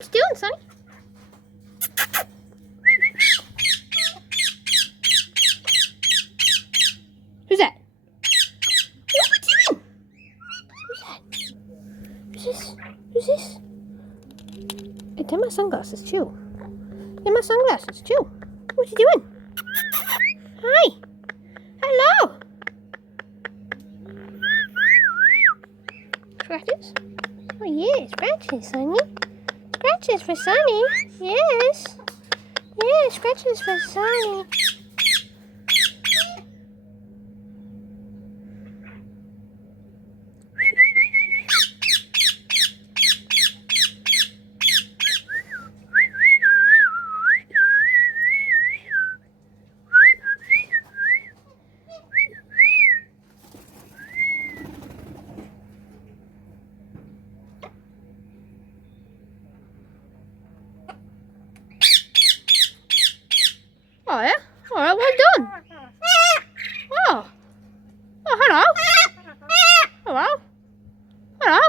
What you doing, Sonny? Who's that? What you doing? Who's that? Who's this? Who's this? Hey, they're my sunglasses too. They're my sunglasses too. What you doing? Hi. Hello. Scratches? Oh yeah, scratches, Sonny. Scratches for Sonny. Yes. Yeah, scratches for Sonny. Oh yeah? Alright, well done. Oh. Oh, hello. Hello. Hello.